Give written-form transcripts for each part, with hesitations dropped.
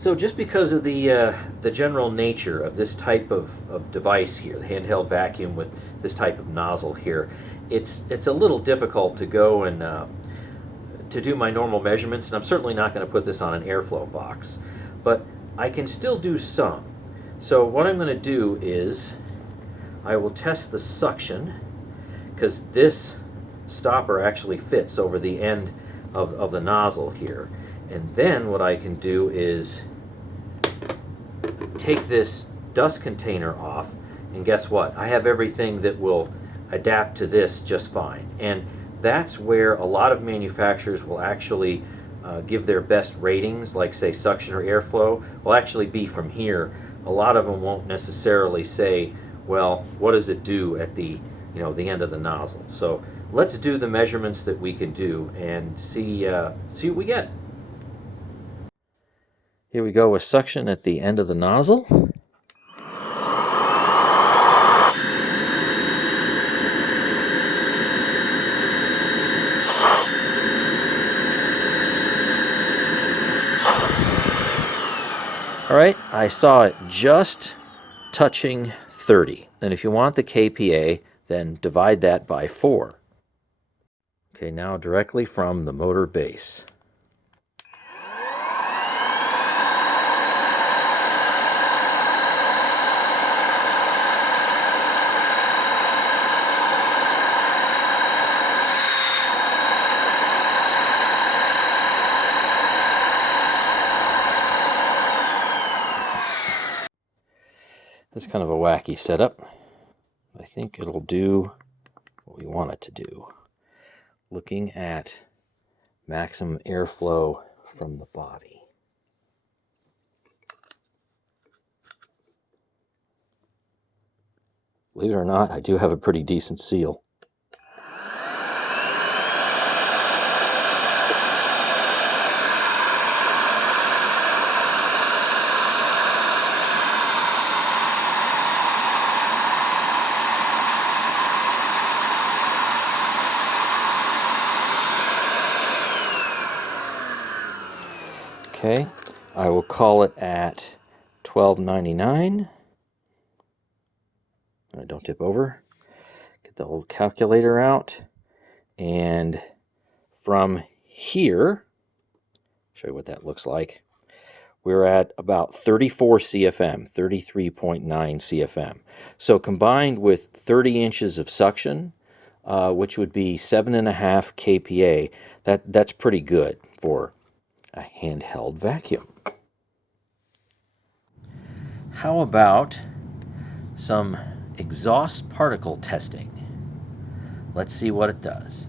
So just because of the general nature of this type of device here, the handheld vacuum with this type of nozzle here, it's a little difficult to go and to do my normal measurements, and I'm certainly not going to put this on an airflow box, but I can still do some. So what I'm going to do is I will test the suction, because this stopper actually fits over the end of the nozzle here. And then what I can do is take this dust container off, and guess what? I have everything that will adapt to this just fine. And that's where a lot of manufacturers will actually give their best ratings, like say suction or airflow, will actually be from here. A lot of them won't necessarily say, well, what does it do at the the end of the nozzle? So let's do the measurements that we can do and see what we get. Here we go with suction at the end of the nozzle. All right, I saw it just touching 30. And if you want the kPa, then divide that by 4. Okay, now directly from the motor base. It's kind of a wacky setup. I think it'll do what we want it to do. Looking at maximum airflow from the body. Believe it or not, I do have a pretty decent seal. Okay, I will call it at $12.99. Don't tip over. Get the old calculator out. And from here, show you what that looks like. We're at about 34 CFM, 33.9 CFM. So combined with 30 inches of suction, which would be 7.5 kPa, that's pretty good for a handheld vacuum. How about some exhaust particle testing? Let's see what it does.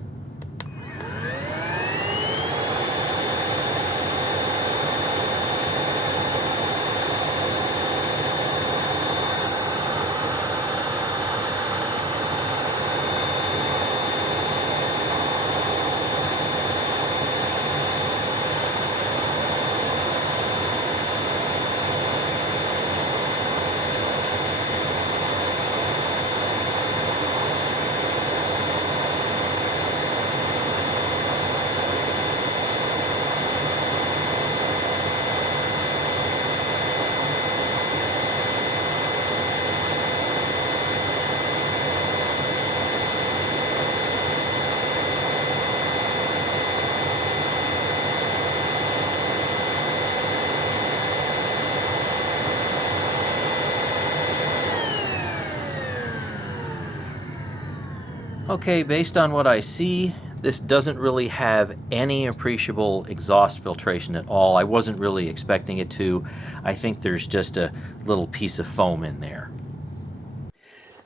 Okay, based on what I see, this doesn't really have any appreciable exhaust filtration at all. I wasn't really expecting it to. I think there's just a little piece of foam in there.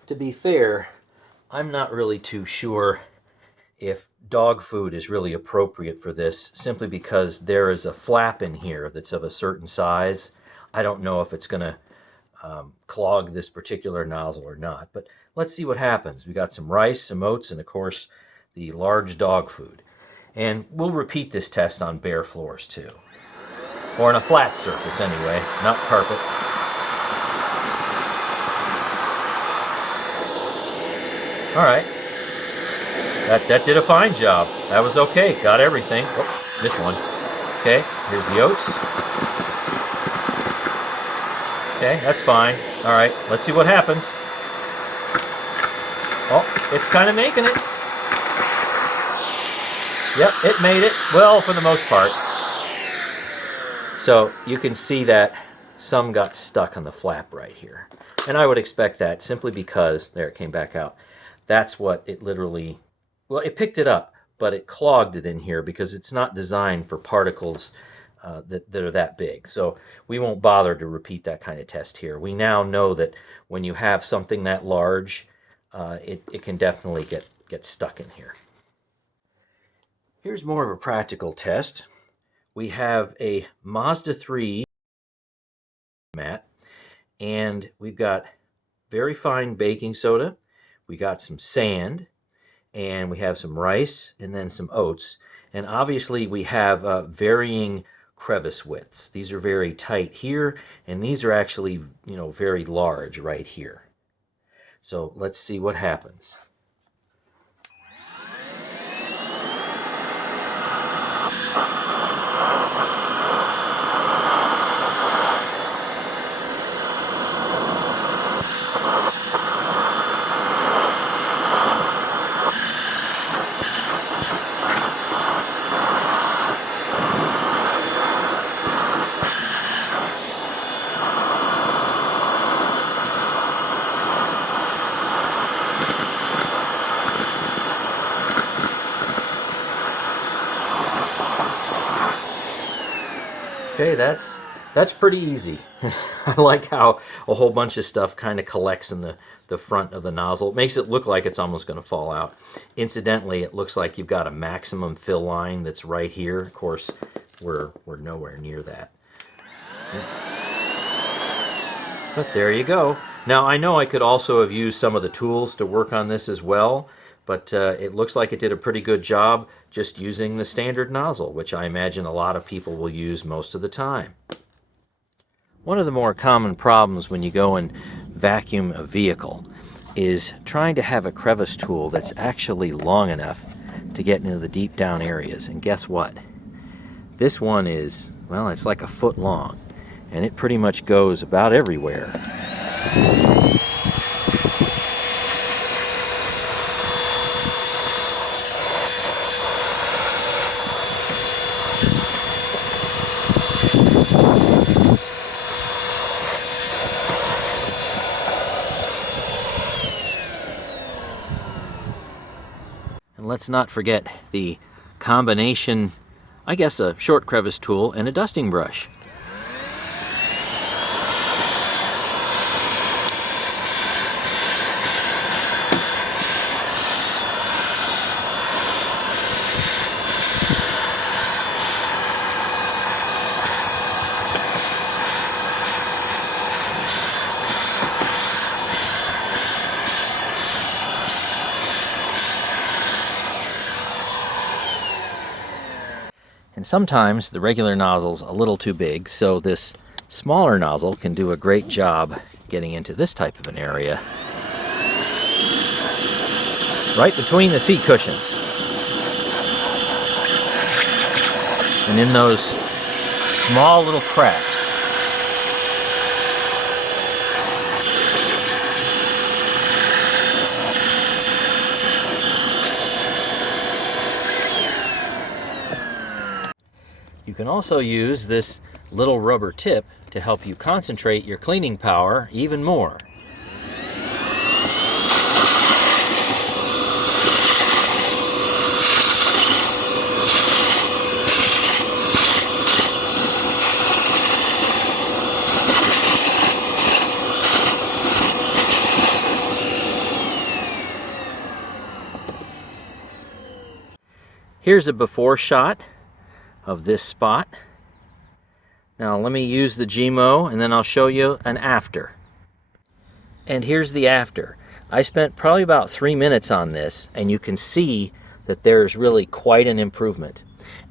To be fair, I'm not really too sure if dog food is really appropriate for this, simply because there is a flap in here that's of a certain size. I don't know if it's going to clog this particular nozzle or not, but let's see what happens. We got some rice, some oats, and of course the large dog food. And we'll repeat this test on bare floors too, or on a flat surface anyway, not carpet. All right, that did a fine job. That was okay. Got everything. Oh, missed one. Okay, here's the oats. Okay, that's fine. All right, let's see what happens. Oh, it's kind of making it. Yep, it made it. Well, for the most part. So you can see that some got stuck on the flap right here. And I would expect that simply because, there it came back out. That's what it literally, well, it picked it up, but it clogged it in here because it's not designed for particles that are that big. So we won't bother to repeat that kind of test here. We now know that when you have something that large, it can definitely get stuck in here. Here's more of a practical test. We have a Mazda 3 mat, and we've got very fine baking soda, we got some sand, and we have some rice, and then some oats. And obviously we have varying crevice widths. These are very tight here, and these are actually, very large right here. So let's see what happens. Okay, that's pretty easy. I like how a whole bunch of stuff kind of collects in the front of the nozzle. It makes it look like it's almost going to fall out. Incidentally, it looks like you've got a maximum fill line that's right here. Of course, we're nowhere near that. But there you go. Now, I know I could also have used some of the tools to work on this as well, but it looks like it did a pretty good job just using the standard nozzle, which I imagine a lot of people will use most of the time. One of the more common problems when you go and vacuum a vehicle is trying to have a crevice tool that's actually long enough to get into the deep down areas. And guess what? This one is, well, it's like a foot long, and it pretty much goes about everywhere. And let's not forget the combination, I guess a short crevice tool and a dusting brush. And sometimes the regular nozzle's a little too big, so this smaller nozzle can do a great job getting into this type of an area, right between the seat cushions. And in those small little cracks. You can also use this little rubber tip to help you concentrate your cleaning power even more. Here's a before shot of this spot. Now let me use the GeeMo and then I'll show you an after. And here's the after. I spent probably about 3 minutes on this, and you can see that there's really quite an improvement.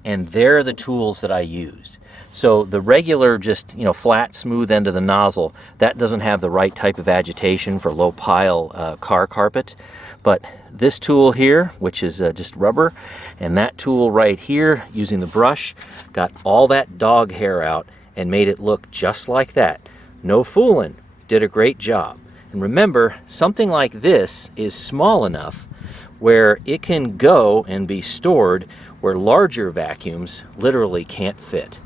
And there are the tools that I used. So the regular just flat smooth end of the nozzle, that doesn't have the right type of agitation for low pile car carpet. But this tool here, which is just rubber, and that tool right here using the brush, got all that dog hair out and made it look just like that. No fooling, did a great job. And remember, something like this is small enough where it can go and be stored where larger vacuums literally can't fit.